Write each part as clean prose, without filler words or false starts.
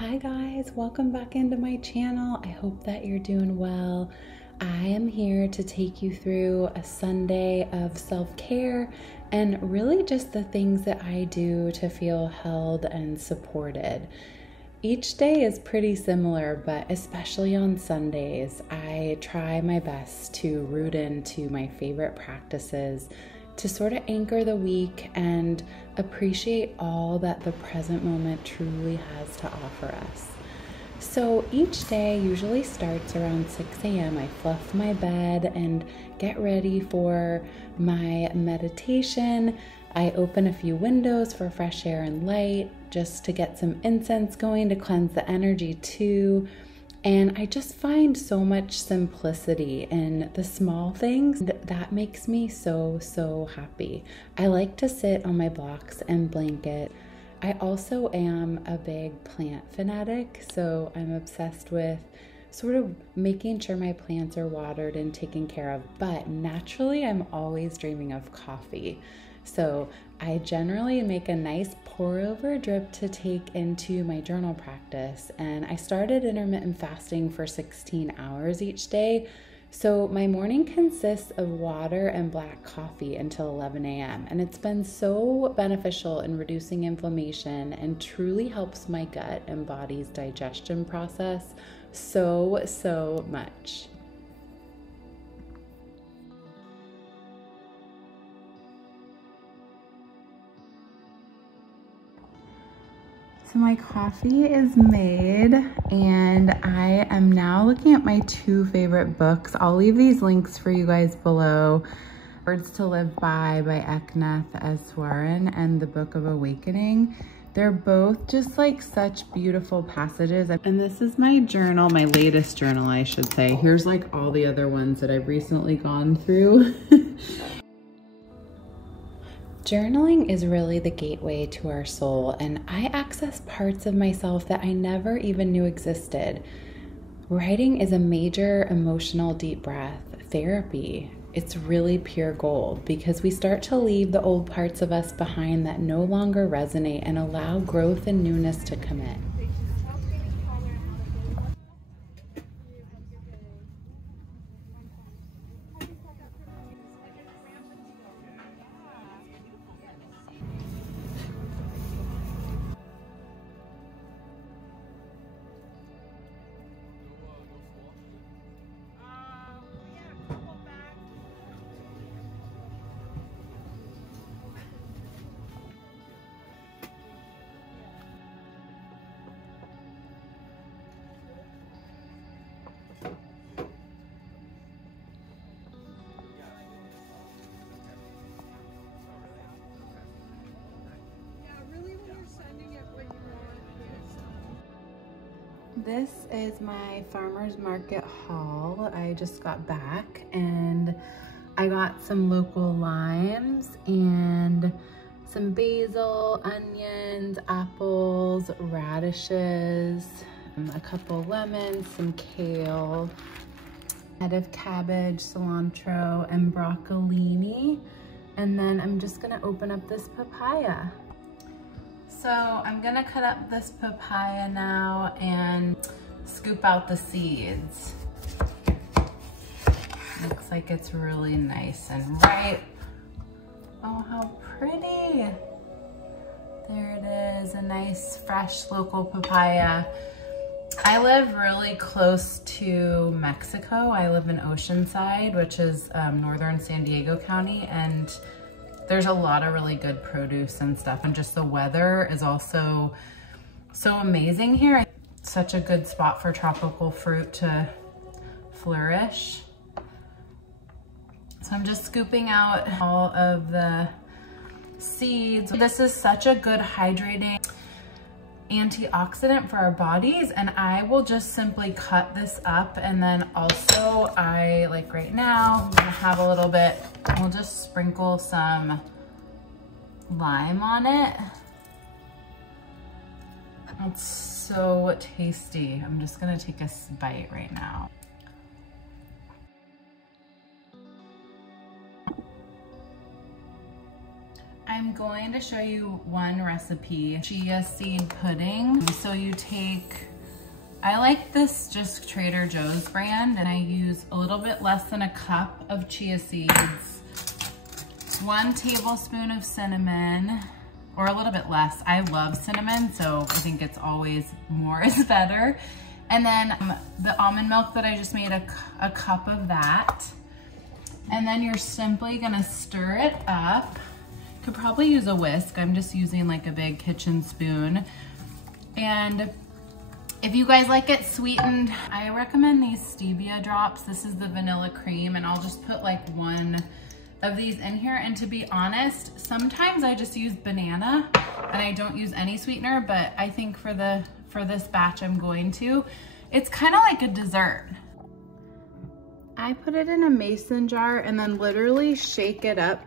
Hi guys, welcome back into my channel. I hope that you're doing well. I am here to take you through a Sunday of self-care and really just the things that I do to feel held and supported. Each day is pretty similar, but especially on Sundays, I try my best to root into my favorite practices to sort of anchor the week and appreciate all that the present moment truly has to offer us. So each day usually starts around 6 a.m. I fluff my bed and get ready for my meditation. I open a few windows for fresh air and light just to get some incense going to cleanse the energy too. And I just find so much simplicity in the small things that makes me so happy. I like to sit on my blocks and blanket. I also am a big plant fanatic, so I'm obsessed with sort of making sure my plants are watered and taken care of. But naturally, I'm always dreaming of coffee. So I generally make a nice pour over drip to take into my journal practice. And I started intermittent fasting for 16 hours each day. So my morning consists of water and black coffee until 11 a.m. And it's been so beneficial in reducing inflammation and truly helps my gut and body's digestion process so much. So my coffee is made and I am now looking at my two favorite books. I'll leave these links for you guys below. Words to Live by Eknath Easwaran and the Book of Awakening. They're both just like such beautiful passages. And this is my journal, my latest journal, I should say. Here's like all the other ones that I've recently gone through. Journaling is really the gateway to our soul, and I access parts of myself that I never even knew existed. Writing is a major emotional deep breath therapy. It's really pure gold because we start to leave the old parts of us behind that no longer resonate and allow growth and newness to come in. This is my farmer's market haul. I just got back and I got some local limes and some basil, onions, apples, radishes, a couple lemons, some kale, a head of cabbage, cilantro, and broccolini. And then I'm just gonna open up this papaya. So I'm gonna cut up this papaya now and scoop out the seeds. Looks like it's really nice and ripe. Oh, how pretty. There it is, a nice fresh local papaya. I live really close to Mexico. I live in Oceanside, which is northern San Diego County, and there's a lot of really good produce and stuff, and just the weather is also so amazing here. Such a good spot for tropical fruit to flourish. So I'm just scooping out all of the seeds. This is such a good hydrating antioxidant for our bodies, and I will just simply cut this up, and then also like right now, I'm gonna have a little bit, we'll just sprinkle some lime on it. It's so tasty. I'm just gonna take a bite right now. I'm going to show you one recipe, chia seed pudding. So you take, I like this just Trader Joe's brand, and I use a little bit less than a cup of chia seeds, 1 tablespoon of cinnamon, or a little bit less. I love cinnamon, so I think it's always more is better. And then the almond milk that I just made, a cup of that. And then you're simply gonna stir it up. Could probably use a whisk. I'm just using like a big kitchen spoon. And if you guys like it sweetened, I recommend these stevia drops. This is the vanilla cream, and I'll just put like 1 of these in here. And to be honest, sometimes I just use banana and I don't use any sweetener, but I think for this batch I'm going to. It's kind of like a dessert. I put it in a mason jar and then literally shake it up.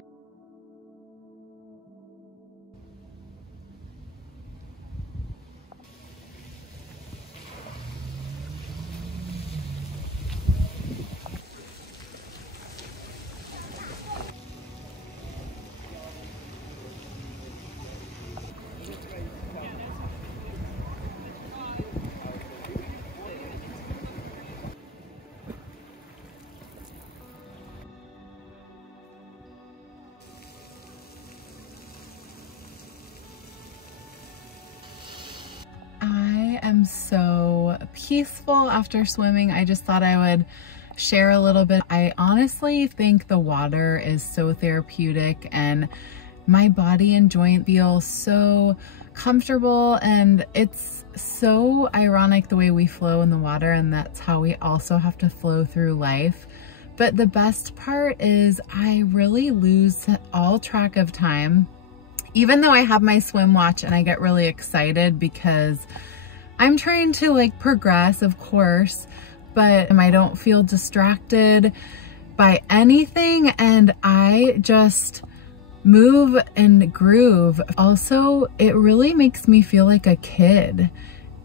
I'm so peaceful after swimming. I just thought I would share a little bit. I honestly think the water is so therapeutic, and my body and joint feel so comfortable, and it's so ironic the way we flow in the water, and that's how we also have to flow through life. But the best part is I really lose all track of time, even though I have my swim watch, and I get really excited because I'm trying to like progress, of course, but I don't feel distracted by anything, and I just move and groove. Also, it really makes me feel like a kid,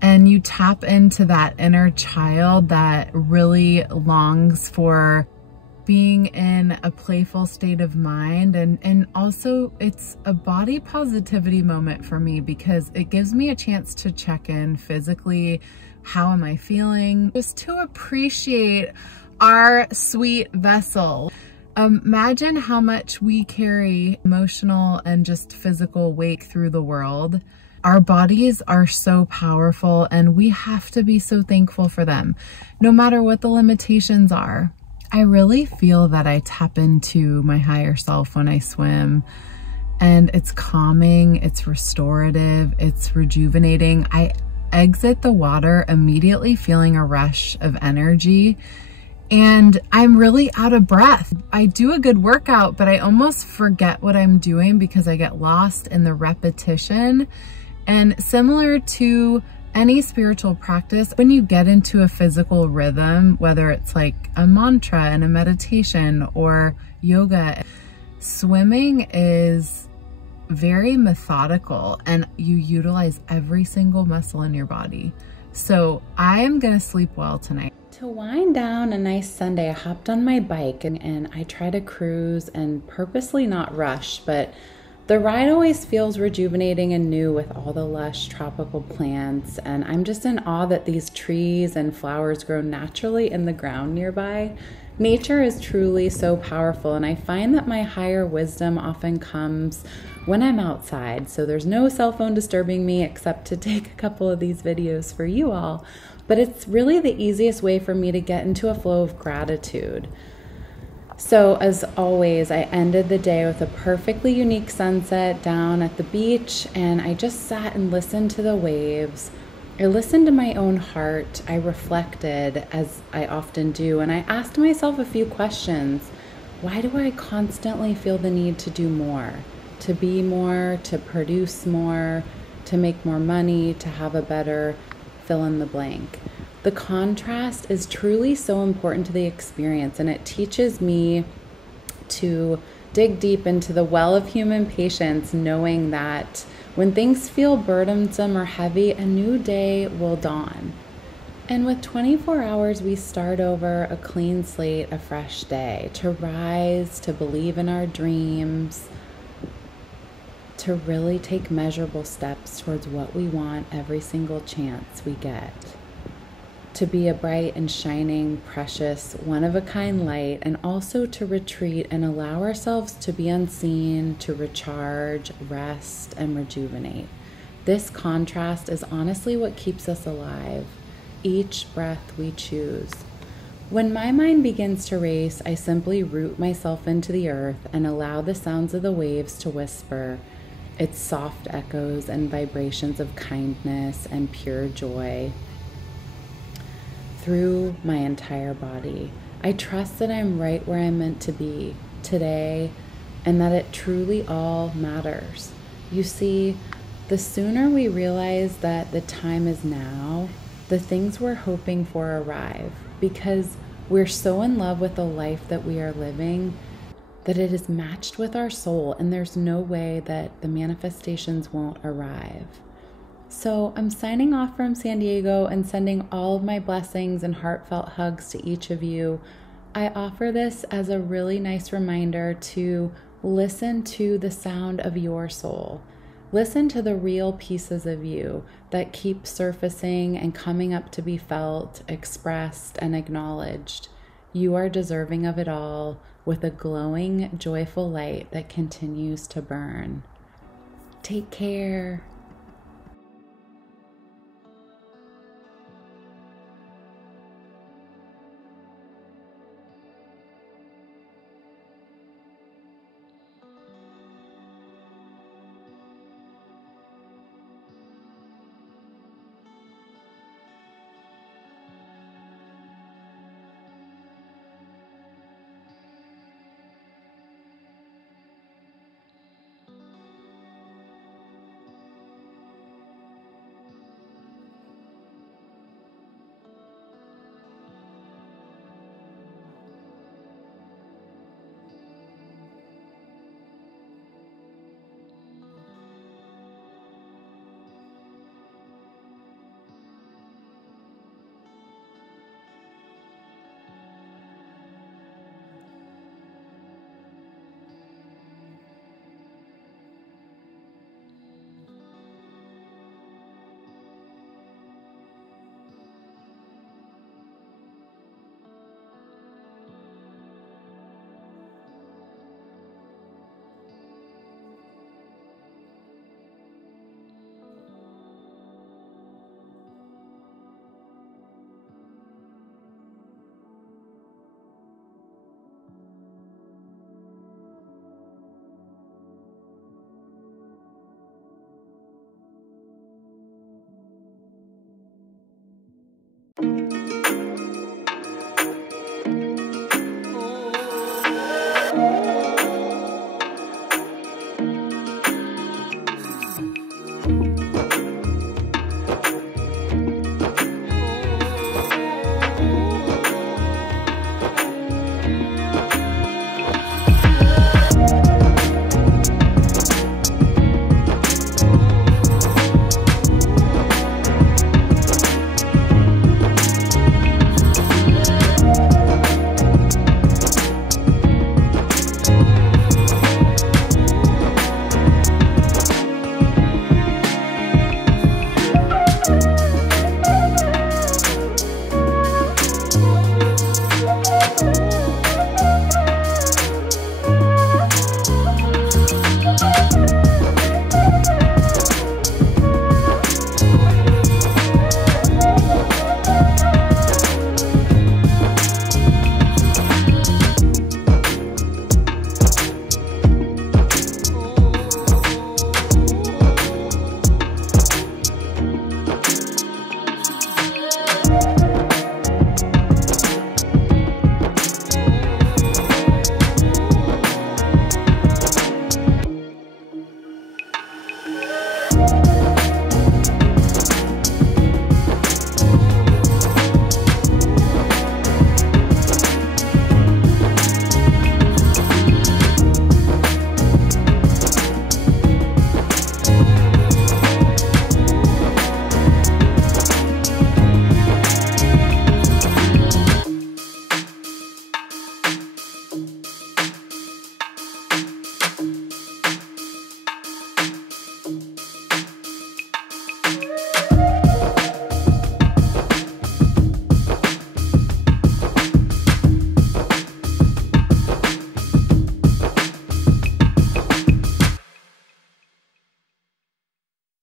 and you tap into that inner child that really longs for being in a playful state of mind. And also it's a body positivity moment for me because it gives me a chance to check in physically. How am I feeling? Just to appreciate our sweet vessel. Imagine how much we carry emotional and just physical weight through the world. Our bodies are so powerful, and we have to be so thankful for them, no matter what the limitations are. I really feel that I tap into my higher self when I swim, and it's calming, it's restorative, it's rejuvenating. I exit the water immediately feeling a rush of energy, and I'm really out of breath. I do a good workout, but I almost forget what I'm doing because I get lost in the repetition. And similar to any spiritual practice, when you get into a physical rhythm, whether it's like a mantra and a meditation or yoga, swimming is very methodical, and you utilize every single muscle in your body. So I'm gonna sleep well tonight. To wind down a nice Sunday, I hopped on my bike and I try to cruise and purposely not rush, but the ride always feels rejuvenating and new with all the lush tropical plants, and I'm just in awe that these trees and flowers grow naturally in the ground nearby. Nature is truly so powerful, and I find that my higher wisdom often comes when I'm outside, so there's no cell phone disturbing me except to take a couple of these videos for you all, but it's really the easiest way for me to get into a flow of gratitude. So as always, I ended the day with a perfectly unique sunset down at the beach, and I just sat and listened to the waves. I listened to my own heart. I reflected, as I often do, and I asked myself a few questions. Why do I constantly feel the need to do more, to be more, to produce more, to make more money, to have a better fill in the blank? The contrast is truly so important to the experience, and it teaches me to dig deep into the well of human patience, knowing that when things feel burdensome or heavy, a new day will dawn. And with 24 hours, we start over, a clean slate, a fresh day, to rise, to believe in our dreams, to really take measurable steps towards what we want every single chance we get. To be a bright and shining, precious, one-of-a-kind light, and also to retreat and allow ourselves to be unseen, to recharge, rest, and rejuvenate. This contrast is honestly what keeps us alive, each breath we choose. When my mind begins to race, I simply root myself into the earth and allow the sounds of the waves to whisper its soft echoes and vibrations of kindness and pure joy through my entire body. I trust that I'm right where I'm meant to be today and that it truly all matters. You see, the sooner we realize that the time is now, the things we're hoping for arrive, because we're so in love with the life that we are living that it is matched with our soul, and there's no way that the manifestations won't arrive. So I'm signing off from San Diego and sending all of my blessings and heartfelt hugs to each of you. I offer this as a really nice reminder to listen to the sound of your soul. Listen to the real pieces of you that keep surfacing and coming up to be felt, expressed, and acknowledged. You are deserving of it all, with a glowing, joyful light that continues to burn. Take care.